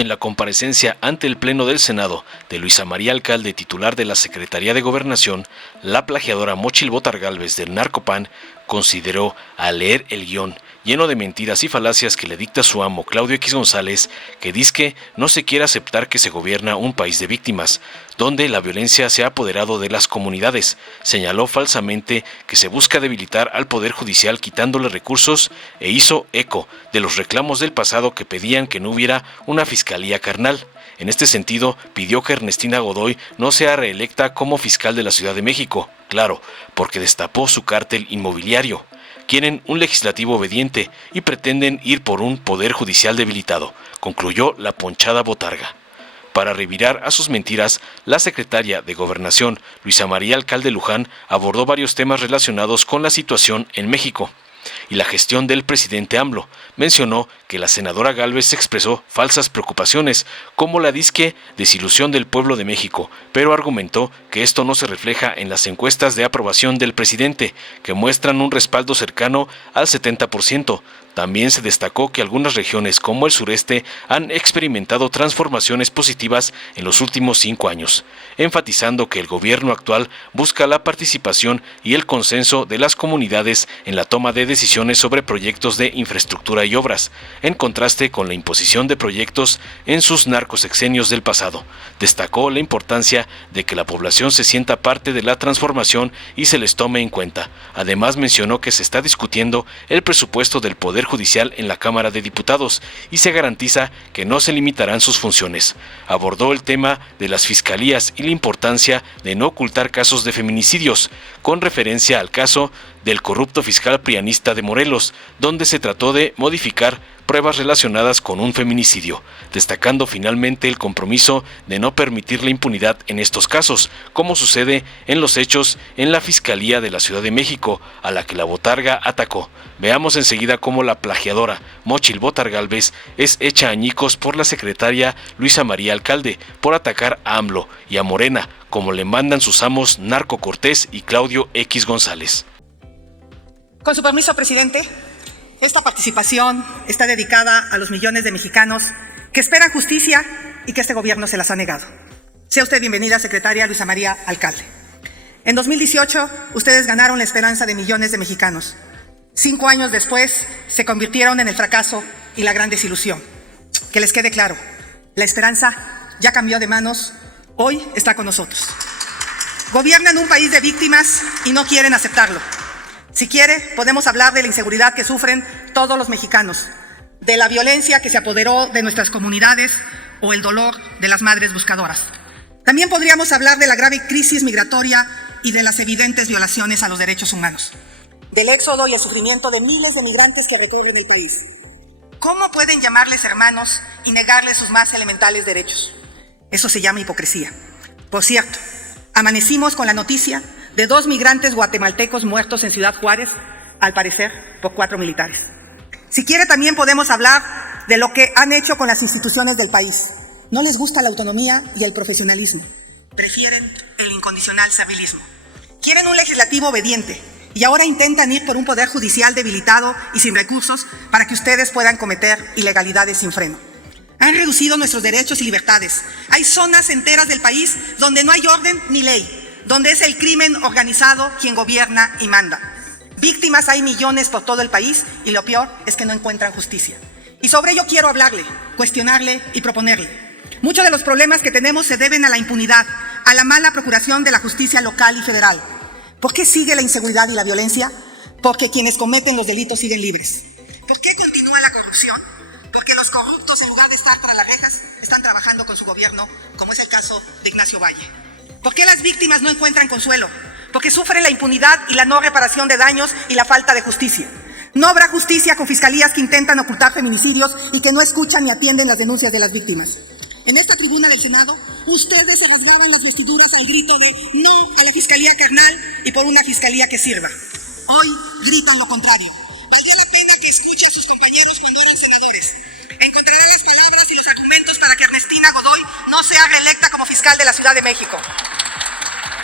En la comparecencia ante el Pleno del Senado de Luisa María Alcalde, titular de la Secretaría de Gobernación, la plagiadora Móchil Bótar Gálvez del Narcopan consideró, al leer el guión lleno de mentiras y falacias que le dicta su amo Claudio X González, que dizque no se quiere aceptar que se gobierna un país de víctimas, donde la violencia se ha apoderado de las comunidades. Señaló falsamente que se busca debilitar al Poder Judicial quitándole recursos e hizo eco de los reclamos del pasado que pedían que no hubiera una fiscalía carnal. En este sentido, pidió que Ernestina Godoy no sea reelecta como fiscal de la Ciudad de México, claro, porque destapó su cártel inmobiliario. Quieren un legislativo obediente y pretenden ir por un poder judicial debilitado, concluyó la ponchada botarga. Para revirar a sus mentiras, la secretaria de Gobernación, Luisa María Alcalde Luján, abordó varios temas relacionados con la situación en México y la gestión del presidente AMLO. Mencionó que la senadora Gálvez expresó falsas preocupaciones, como la disque desilusión del pueblo de México, pero argumentó que esto no se refleja en las encuestas de aprobación del presidente, que muestran un respaldo cercano al 70%. También se destacó que algunas regiones como el sureste han experimentado transformaciones positivas en los últimos 5 años, enfatizando que el gobierno actual busca la participación y el consenso de las comunidades en la toma de decisiones sobre proyectos de infraestructura y obras, en contraste con la imposición de proyectos en sus narcosexenios del pasado. Destacó la importancia de que la población se sienta parte de la transformación y se les tome en cuenta. Además mencionó que se está discutiendo el presupuesto del Poder Judicial en la Cámara de Diputados y se garantiza que no se limitarán sus funciones. Abordó el tema de las fiscalías y la importancia de no ocultar casos de feminicidios, con referencia al caso del corrupto fiscal prianista de Morelos, donde se trató de modificar pruebas relacionadas con un feminicidio, destacando finalmente el compromiso de no permitir la impunidad en estos casos, como sucede en los hechos en la Fiscalía de la Ciudad de México, a la que la botarga atacó. Veamos enseguida cómo la plagiadora Móchil Bótar Gálvez es hecha añicos por la secretaria Luisa María Alcalde por atacar a AMLO y a Morena, como le mandan sus amos Narco Cortés y Claudio X González. Con su permiso, presidente, esta participación está dedicada a los millones de mexicanos que esperan justicia y que este gobierno se las ha negado. Sea usted bienvenida, secretaria Luisa María Alcalde. En 2018, ustedes ganaron la esperanza de millones de mexicanos. 5 años después, se convirtieron en el fracaso y la gran desilusión. Que les quede claro, la esperanza ya cambió de manos, hoy está con nosotros. Gobiernan un país de víctimas y no quieren aceptarlo. Si quiere, podemos hablar de la inseguridad que sufren todos los mexicanos, de la violencia que se apoderó de nuestras comunidades o el dolor de las madres buscadoras. También podríamos hablar de la grave crisis migratoria y de las evidentes violaciones a los derechos humanos, del éxodo y el sufrimiento de miles de migrantes que recorren el país. ¿Cómo pueden llamarles hermanos y negarles sus más elementales derechos? Eso se llama hipocresía. Por cierto, amanecimos con la noticia de 2 migrantes guatemaltecos muertos en Ciudad Juárez, al parecer por 4 militares. Si quiere, también podemos hablar de lo que han hecho con las instituciones del país. No les gusta la autonomía y el profesionalismo. Prefieren el incondicional servilismo. Quieren un legislativo obediente y ahora intentan ir por un poder judicial debilitado y sin recursos para que ustedes puedan cometer ilegalidades sin freno. Han reducido nuestros derechos y libertades. Hay zonas enteras del país donde no hay orden ni ley, donde es el crimen organizado quien gobierna y manda. Víctimas hay millones por todo el país y lo peor es que no encuentran justicia. Y sobre ello quiero hablarle, cuestionarle y proponerle. Muchos de los problemas que tenemos se deben a la impunidad, a la mala procuración de la justicia local y federal. ¿Por qué sigue la inseguridad y la violencia? Porque quienes cometen los delitos siguen libres. ¿Por qué continúa la corrupción? Porque los corruptos, en lugar de estar tras las rejas, están trabajando con su gobierno, como es el caso de Ignacio Valle. ¿Por qué las víctimas no encuentran consuelo? Porque sufren la impunidad y la no reparación de daños y la falta de justicia. No habrá justicia con fiscalías que intentan ocultar feminicidios y que no escuchan ni atienden las denuncias de las víctimas. En esta tribuna del Senado, ustedes se rasgaban las vestiduras al grito de no a la fiscalía carnal y por una fiscalía que sirva. Hoy gritan lo contrario. Valdría la pena que escuche a sus compañeros cuando eran senadores. Encontrará las palabras y los argumentos para que Ernestina Godoy no sea reelecta como fiscal de la Ciudad de México.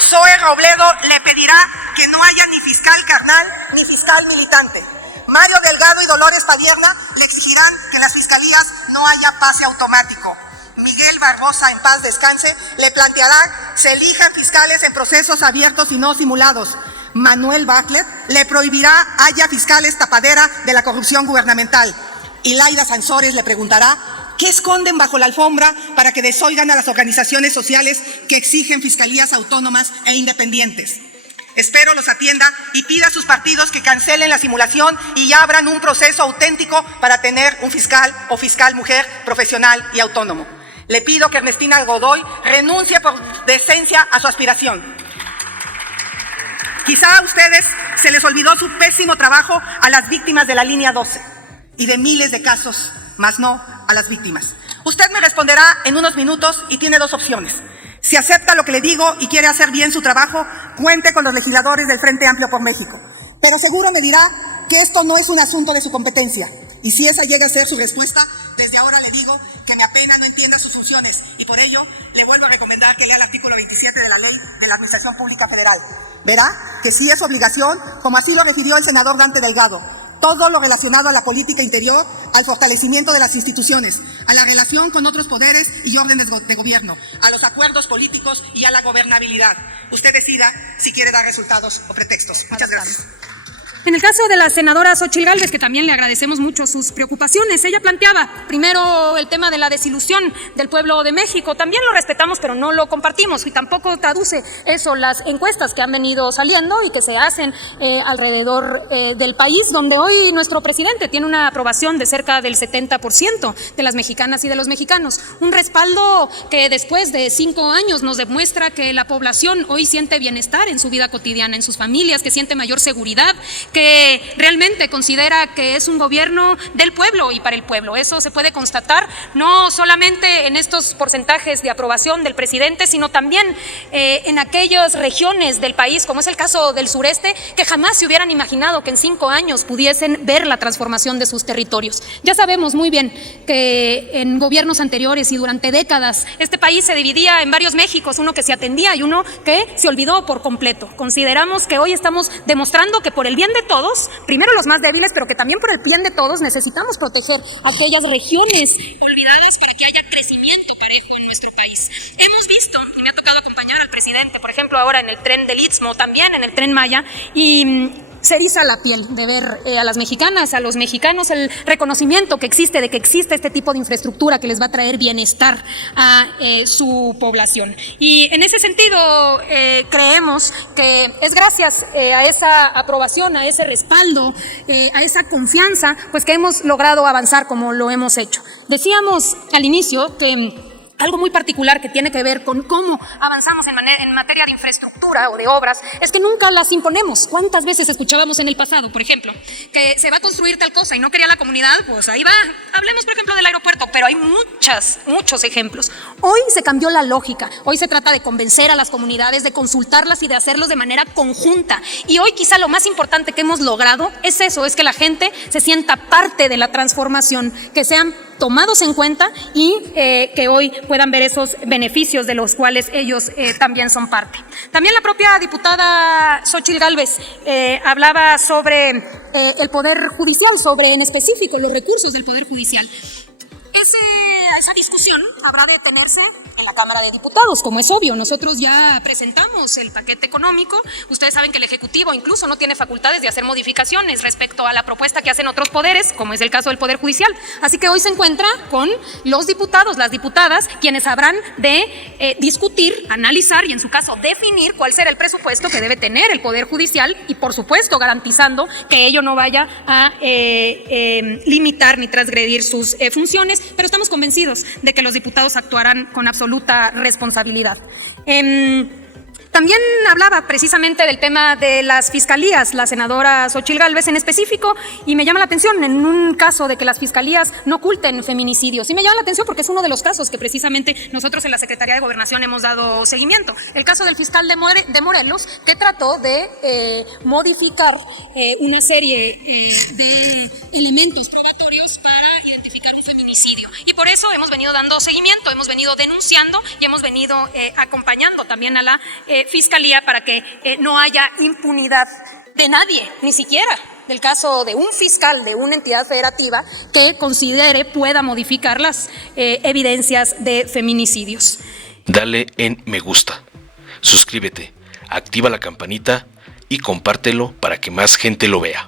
Zoe Robledo le pedirá que no haya ni fiscal carnal ni fiscal militante. Mario Delgado y Dolores Padierna le exigirán que las fiscalías no haya pase automático. Miguel Barbosa, en paz descanse, le planteará se elijan fiscales en procesos abiertos y no simulados. Manuel Bartlett le prohibirá haya fiscales tapadera de la corrupción gubernamental. Y Laida Sansores le preguntará ¿qué esconden bajo la alfombra para que desoigan a las organizaciones sociales que exigen fiscalías autónomas e independientes? Espero los atienda y pida a sus partidos que cancelen la simulación y abran un proceso auténtico para tener un fiscal o fiscal mujer profesional y autónomo. Le pido que Ernestina Godoy renuncie por decencia a su aspiración. Quizá a ustedes se les olvidó su pésimo trabajo a las víctimas de la línea 12 y de miles de casos, mas no a las víctimas. Usted me responderá en unos minutos y tiene dos opciones. Si acepta lo que le digo y quiere hacer bien su trabajo, cuente con los legisladores del Frente Amplio por México. Pero seguro me dirá que esto no es un asunto de su competencia. Y si esa llega a ser su respuesta, desde ahora le digo que me apena no entienda sus funciones y por ello le vuelvo a recomendar que lea el artículo 27 de la Ley de la Administración Pública Federal. Verá que sí es obligación, como así lo refirió el senador Dante Delgado, todo lo relacionado a la política interior, al fortalecimiento de las instituciones, a la relación con otros poderes y órdenes de gobierno, a los acuerdos políticos y a la gobernabilidad. Usted decida si quiere dar resultados o pretextos. Muchas gracias. En el caso de la senadora Xóchitl Gálvez, que también le agradecemos mucho sus preocupaciones, ella planteaba primero el tema de la desilusión del pueblo de México. También lo respetamos, pero no lo compartimos y tampoco traduce eso las encuestas que han venido saliendo y que se hacen alrededor del país, donde hoy nuestro presidente tiene una aprobación de cerca del 70% de las mexicanas y de los mexicanos. Un respaldo que después de 5 años nos demuestra que la población hoy siente bienestar en su vida cotidiana, en sus familias, que siente mayor seguridad, que realmente considera que es un gobierno del pueblo y para el pueblo. Eso se puede constatar no solamente en estos porcentajes de aprobación del presidente, sino también en aquellas regiones del país, como es el caso del sureste, que jamás se hubieran imaginado que en 5 años pudiesen ver la transformación de sus territorios. Ya sabemos muy bien que en gobiernos anteriores y durante décadas este país se dividía en varios Méxicos, uno que se atendía y uno que se olvidó por completo. Consideramos que hoy estamos demostrando que por el bien de todos, primero los más débiles, pero que también por el bien de todos necesitamos proteger aquellas regiones olvidadas para que haya crecimiento parejo en nuestro país. Hemos visto, y me ha tocado acompañar al presidente, por ejemplo, ahora en el tren del Istmo, también en el tren Maya, y se eriza la piel de ver a las mexicanas, a los mexicanos, el reconocimiento que existe de que existe este tipo de infraestructura que les va a traer bienestar a su población. Y en ese sentido creemos que es gracias a esa aprobación, a ese respaldo, a esa confianza, pues que hemos logrado avanzar como lo hemos hecho. Decíamos al inicio que algo muy particular que tiene que ver con cómo avanzamos en materia de infraestructura o de obras es que nunca las imponemos. ¿Cuántas veces escuchábamos en el pasado, por ejemplo, que se va a construir tal cosa y no quería la comunidad? Pues ahí va. Hablemos, por ejemplo, del aeropuerto, pero hay muchos ejemplos. Hoy se cambió la lógica. Hoy se trata de convencer a las comunidades, de consultarlas y de hacerlos de manera conjunta. Y hoy quizá lo más importante que hemos logrado es eso, es que la gente se sienta parte de la transformación, que sean tomados en cuenta y que hoy puedan ver esos beneficios de los cuales ellos también son parte. También la propia diputada Xóchitl Gálvez hablaba sobre el Poder Judicial, sobre en específico los recursos del Poder Judicial. Esa discusión habrá de tenerse en la Cámara de Diputados, como es obvio. Nosotros ya presentamos el paquete económico. Ustedes saben que el Ejecutivo incluso no tiene facultades de hacer modificaciones respecto a la propuesta que hacen otros poderes, como es el caso del Poder Judicial. Así que hoy se encuentra con los diputados, las diputadas, quienes habrán de discutir, analizar y en su caso definir cuál será el presupuesto que debe tener el Poder Judicial y por supuesto garantizando que ello no vaya a limitar ni transgredir sus funciones, pero estamos convencidos de que los diputados actuarán con absoluta responsabilidad. También hablaba precisamente del tema de las fiscalías, la senadora Xóchitl Gálvez en específico, y me llama la atención en un caso de que las fiscalías no oculten feminicidios. Y me llama la atención porque es uno de los casos que precisamente nosotros en la Secretaría de Gobernación hemos dado seguimiento. El caso del fiscal de Morelos, que trató de modificar una serie de elementos probatorios para identificar un feminicidio. Y por eso hemos venido dando seguimiento, hemos venido denunciando y hemos venido acompañando también a la Fiscalía para que no haya impunidad de nadie, ni siquiera del caso de un fiscal de una entidad federativa que considere pueda modificar las evidencias de feminicidios. Dale en me gusta, suscríbete, activa la campanita y compártelo para que más gente lo vea.